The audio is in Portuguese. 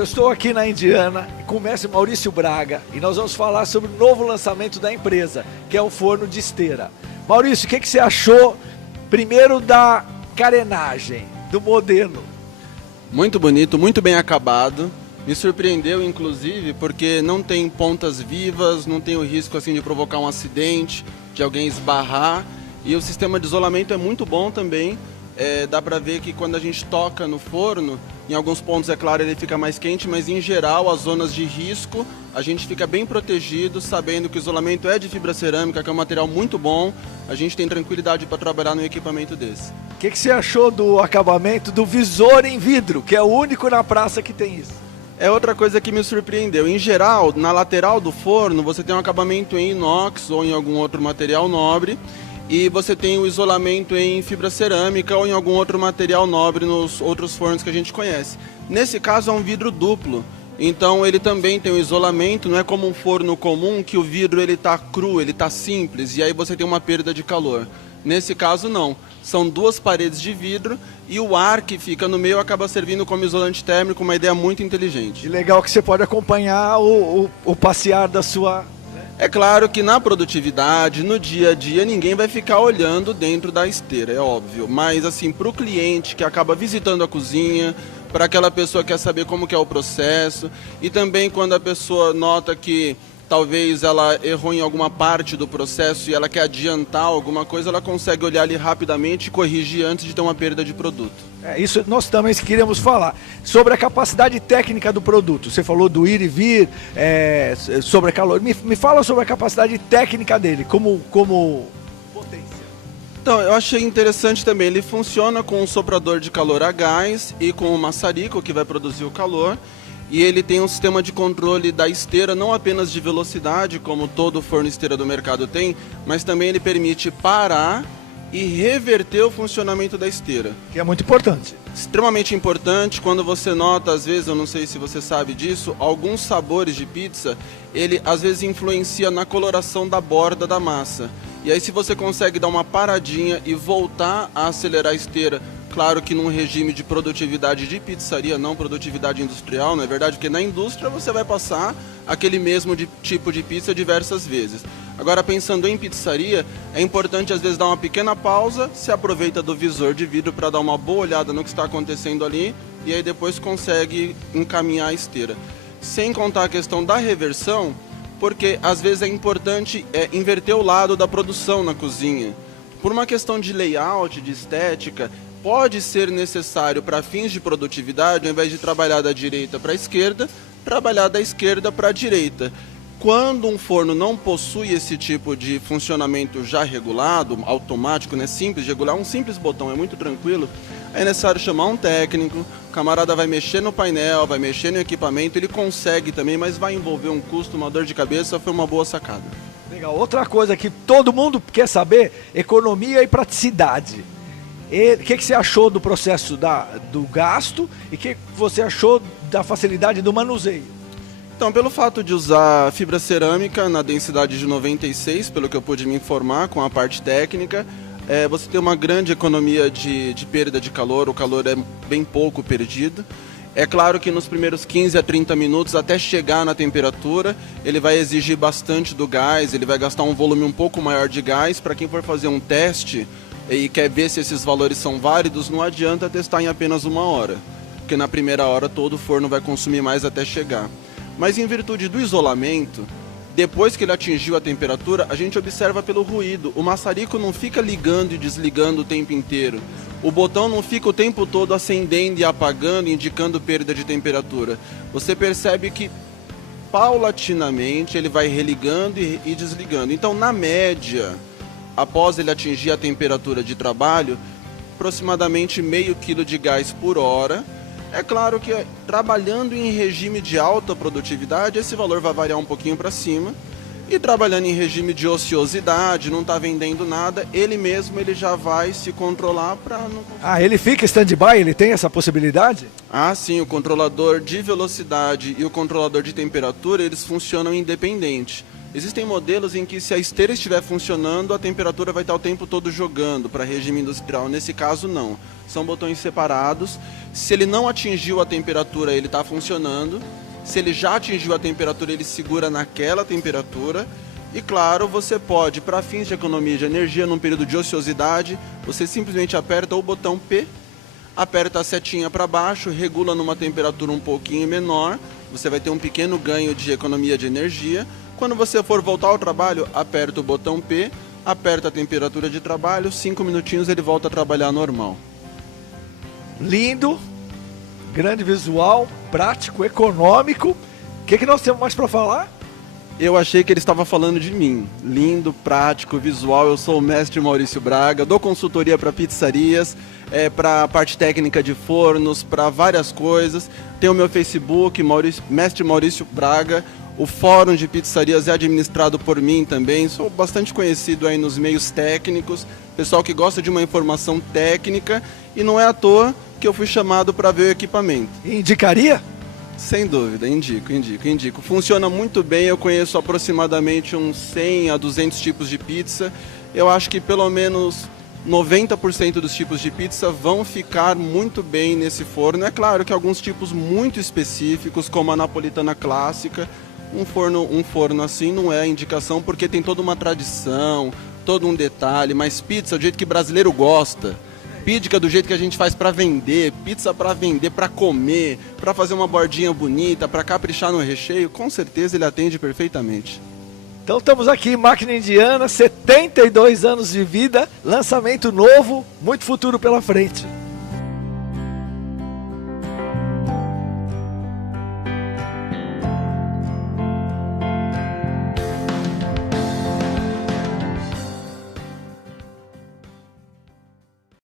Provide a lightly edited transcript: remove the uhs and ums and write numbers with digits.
Eu estou aqui na Indiana com o mestre Maurício Braga e nós vamos falar sobre o novo lançamento da empresa, que é o forno de esteira. Maurício, o que você achou primeiro da carenagem, do modelo? Muito bonito, muito bem acabado. Me surpreendeu, inclusive, porque não tem pontas vivas, não tem o risco assim de provocar um acidente, de alguém esbarrar. E o sistema de isolamento é muito bom também. Dá para ver que quando a gente toca no forno, em alguns pontos, é claro, ele fica mais quente, mas em geral, as zonas de risco, a gente fica bem protegido, sabendo que o isolamento é de fibra cerâmica, que é um material muito bom. A gente tem tranquilidade para trabalhar num equipamento desse. O que você achou do acabamento do visor em vidro, que é o único na praça que tem isso? É outra coisa que me surpreendeu. Em geral, na lateral do forno, você tem um acabamento em inox ou em algum outro material nobre, e você tem o isolamento em fibra cerâmica ou em algum outro material nobre nos outros fornos que a gente conhece. Nesse caso é um vidro duplo, então ele também tem o isolamento, não é como um forno comum que o vidro ele está cru, ele está simples, e aí você tem uma perda de calor. Nesse caso não, são duas paredes de vidro e o ar que fica no meio acaba servindo como isolante térmico, uma ideia muito inteligente. E legal que você pode acompanhar o passear da sua... É claro que na produtividade, no dia a dia, ninguém vai ficar olhando dentro da esteira, é óbvio. Mas assim, para o cliente que acaba visitando a cozinha, para aquela pessoa que quer saber como que é o processo, e também quando a pessoa nota que talvez ela errou em alguma parte do processo e ela quer adiantar alguma coisa, ela consegue olhar ali rapidamente e corrigir antes de ter uma perda de produto. Isso nós também queríamos falar sobre a capacidade técnica do produto. Você falou do ir e vir, sobre a calor. Me fala sobre a capacidade técnica dele, como potência. Então, eu achei interessante também. Ele funciona com um soprador de calor a gás e com um maçarico que vai produzir o calor. E ele tem um sistema de controle da esteira, não apenas de velocidade, como todo forno esteira do mercado tem, mas também ele permite parar e reverter o funcionamento da esteira. Que é muito importante. Extremamente importante. Quando você nota, às vezes, eu não sei se você sabe disso, alguns sabores de pizza, ele às vezes influencia na coloração da borda da massa. E aí se você consegue dar uma paradinha e voltar a acelerar a esteira, claro que num regime de produtividade de pizzaria, não produtividade industrial, não é verdade? Porque na indústria você vai passar aquele mesmo tipo de pizza diversas vezes. Agora, pensando em pizzaria, é importante às vezes dar uma pequena pausa, se aproveita do visor de vidro para dar uma boa olhada no que está acontecendo ali e aí depois consegue encaminhar a esteira. Sem contar a questão da reversão, porque às vezes é importante inverter o lado da produção na cozinha. Por uma questão de layout, de estética, pode ser necessário para fins de produtividade, ao invés de trabalhar da direita para a esquerda, trabalhar da esquerda para a direita. Quando um forno não possui esse tipo de funcionamento já regulado, automático, né, simples de regular, um simples botão é muito tranquilo, é necessário chamar um técnico, o camarada vai mexer no painel, vai mexer no equipamento, ele consegue também, mas vai envolver um custo, uma dor de cabeça, foi uma boa sacada. Legal. Outra coisa que todo mundo quer saber, economia e praticidade. O que você achou do processo do gasto e o que você achou da facilidade do manuseio? Então, pelo fato de usar fibra cerâmica na densidade de 96, pelo que eu pude me informar com a parte técnica, você tem uma grande economia de perda de calor, o calor é bem pouco perdido. É claro que nos primeiros 15 a 30 minutos, até chegar na temperatura, ele vai exigir bastante do gás, ele vai gastar um volume um pouco maior de gás. Para quem for fazer um teste e quer ver se esses valores são válidos, não adianta testar em apenas 1 hora, porque na primeira hora todo o forno vai consumir mais até chegar. Mas em virtude do isolamento, depois que ele atingiu a temperatura, a gente observa pelo ruído. O maçarico não fica ligando e desligando o tempo inteiro. O botão não fica o tempo todo acendendo e apagando, indicando perda de temperatura. Você percebe que, paulatinamente, ele vai religando e desligando. Então, na média, após ele atingir a temperatura de trabalho, aproximadamente meio quilo de gás por hora. É claro que trabalhando em regime de alta produtividade, esse valor vai variar um pouquinho para cima. E trabalhando em regime de ociosidade, não está vendendo nada, ele mesmo já vai se controlar para não... Ele fica stand-by? Ele tem essa possibilidade? Sim, o controlador de velocidade e o controlador de temperatura, eles funcionam independente. Existem modelos em que se a esteira estiver funcionando, a temperatura vai estar o tempo todo jogando para regime industrial. Nesse caso, não. São botões separados. Se ele não atingiu a temperatura, ele está funcionando. Se ele já atingiu a temperatura, ele segura naquela temperatura. E claro, você pode, para fins de economia de energia, num período de ociosidade, você simplesmente aperta o botão P, aperta a setinha para baixo, regula numa temperatura um pouquinho menor, você vai ter um pequeno ganho de economia de energia. Quando você for voltar ao trabalho, aperta o botão P, aperta a temperatura de trabalho, 5 minutinhos ele volta a trabalhar normal. Lindo, grande visual, prático, econômico. O que nós temos mais para falar? Eu achei que ele estava falando de mim. Lindo, prático, visual. Eu sou o mestre Maurício Braga, dou consultoria para pizzarias, para a parte técnica de fornos, para várias coisas. Tem o meu Facebook, mestre Maurício Braga. O fórum de pizzarias é administrado por mim também. Sou bastante conhecido aí nos meios técnicos. Pessoal que gosta de uma informação técnica. E não é à toa que eu fui chamado para ver o equipamento. Indicaria? Sem dúvida, indico. Funciona muito bem, eu conheço aproximadamente uns 100 a 200 tipos de pizza. Eu acho que pelo menos 90% dos tipos de pizza vão ficar muito bem nesse forno. É claro que alguns tipos muito específicos, como a napolitana clássica, um forno assim não é indicação porque tem toda uma tradição, todo um detalhe, mas pizza do jeito que brasileiro gosta. Pizza do jeito que a gente faz para vender, pizza para vender, para comer, para fazer uma bordinha bonita, para caprichar no recheio, com certeza ele atende perfeitamente. Então estamos aqui, Máquina Indiana, 72 anos de vida, lançamento novo, muito futuro pela frente.